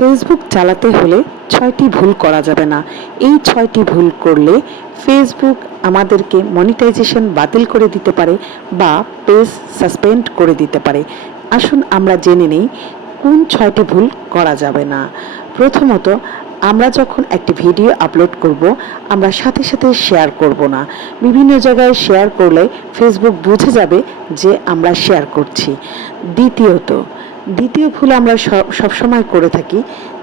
Facebook চালাতে হলে ৬টি ভুল করা যাবে না। এই ৬টি ভুল করলে ফেসবুক আমাদেরকে মনিটাইজেশন বাতিল করে দিতে পারে বা পেজ সাসপেন্ড করে দিতে পারে। আসুন আমরা জেনে নেই কোন ৬টি ভুল করা যাবে না। প্রথমত, আমরা যখন একটি ভিডিও আপলোড করব, আমরা সাথে সাথে শেয়ার করব না। বিভিন্ন জায়গায় শেয়ার করলে ফেসবুক বুঝে যাবে যে আমরা শেয়ার করছি। দ্বিতীয় ভুল আমরা সবসময় করে থাকি,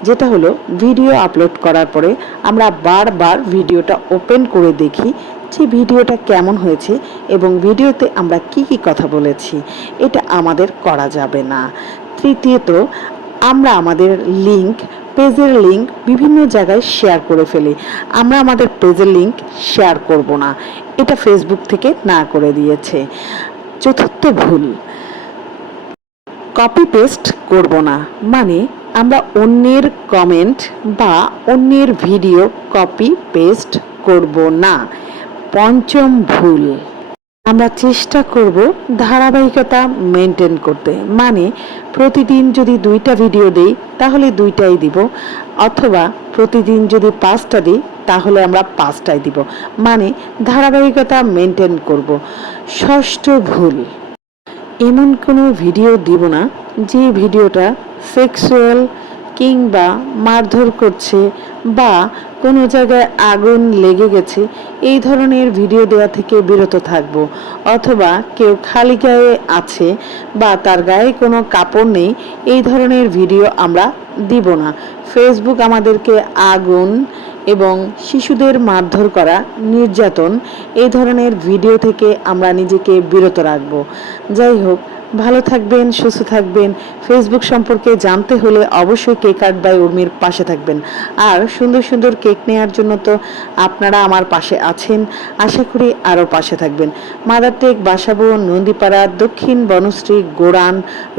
যেটা হলো ভিডিও আপলোড করার পরে আমরা বারবার ভিডিওটা ওপেন করে দেখি যে ভিডিওটা কেমন হয়েছে এবং ভিডিওতে আমরা কি কথা বলেছি। এটা আমাদের করা যাবে না। তৃতীয়ত, আমরা আমাদের পেজের লিঙ্ক বিভিন্ন জায়গায় শেয়ার করে ফেলি। আমরা আমাদের পেজের লিঙ্ক শেয়ার করব না, এটা ফেসবুক থেকে না করে দিয়েছে। চতুর্থ ভুল, কপি পেস্ট করব না, মানে আমরা অন্যের কমেন্ট বা অন্যের ভিডিও কপি পেস্ট করব না। পঞ্চম ভুল, আমরা চেষ্টা করব ধারাবাহিকতা মেনটেন করতে, মানে প্রতিদিন যদি 2টা ভিডিও দেই তাহলে 2টাই দিব, অথবা প্রতিদিন যদি 5টা দিই তাহলে আমরা 5টাই দিব, মানে ধারাবাহিকতা মেনটেন করব। ষষ্ঠ ভুল, এমন কোনো ভিডিও দিব না যে ভিডিওটা সেক্সুয়াল কিংবা মারধর করছে বা কোনো জায়গায় আগুন লেগে গেছে, এই ধরনের ভিডিও দেওয়া থেকে বিরত থাকব। অথবা কেউ খালি গায়ে আছে বা তার গায়ে কোনো কাপড় নেই, এই ধরনের ভিডিও আমরা দিব না। ফেসবুক আমাদেরকে আগুন এবং শিশুদের মারধর করা, নির্যাতন, এই ধরনের ভিডিও থেকে আমরা নিজেকে বিরত রাখব। যাই হোক, ভালো থাকবেন, সুস্থ থাকবেন। ফেসবুক সম্পর্কে জানতে হলে অবশ্যই কেক আর্ট বাই উর্মির পাশে থাকবেন। আর সুন্দর সুন্দর কেক নেওয়ার জন্য তো আপনারা আমার পাশে আছেন, আশা করি আরও পাশে থাকবেন। মাদার টেক, বাসাবো, নন্দীপাড়া, দক্ষিণ বনশ্রী, গোড়ান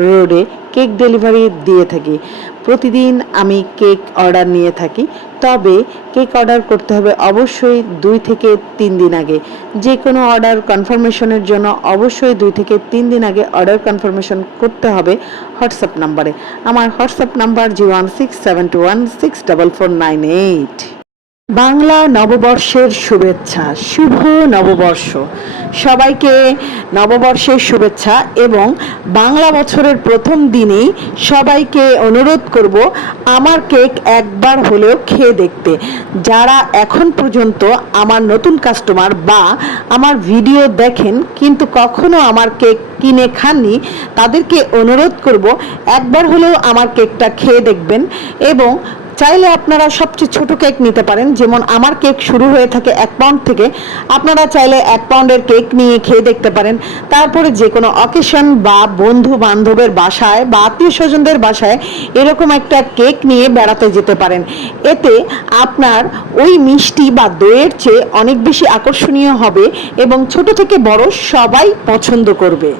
রোডে কেক ডেলিভারি দিয়ে থাকি। প্রতিদিন আমি কেক অর্ডার নিয়ে থাকি, তবে কেক অর্ডার করতে হবে অবশ্যই 2 থেকে 3 দিন আগে। যে কোনো অর্ডার কনফার্মেশনের জন্য অবশ্যই 2 থেকে 3 দিন আগে অর্ডার কনফার্মেশন করতে হবে হোয়াটসঅ্যাপ নাম্বারে। আমার হোয়াটসঅ্যাপ নাম্বার 01671644498। বাংলা নববর্ষের শুভেচ্ছা, শুভ নববর্ষ। সবাইকে নববর্ষের শুভেচ্ছা এবং বাংলা বছরের প্রথম দিনেই সবাইকে অনুরোধ করব আমার কেক একবার হলেও খেয়ে দেখতে। যারা এখন পর্যন্ত আমার নতুন কাস্টমার বা আমার ভিডিও দেখেন কিন্তু কখনো আমার কেক কিনে খাননি, তাদেরকে অনুরোধ করব একবার হলেও আমার কেকটা খেয়ে দেখবেন। এবং চাইলে আপনারা সবচেয়ে ছোট কেক নিতে পারেন, যেমন আমার কেক শুরু হয়ে থাকে 1 পাউন্ড থেকে। আপনারা চাইলে 1 পাউন্ডের কেক নিয়ে খেয়ে দেখতে পারেন। তারপরে যে কোনো অকেশন বা বন্ধু বান্ধবের বাসায় বা আত্মীয় স্বজনদের বাসায় এরকম একটা কেক নিয়ে বেড়াতে যেতে পারেন। এতে আপনার ওই মিষ্টি বা দইয়ের চেয়ে অনেক বেশি আকর্ষণীয় হবে এবং ছোট থেকে বড় সবাই পছন্দ করবে।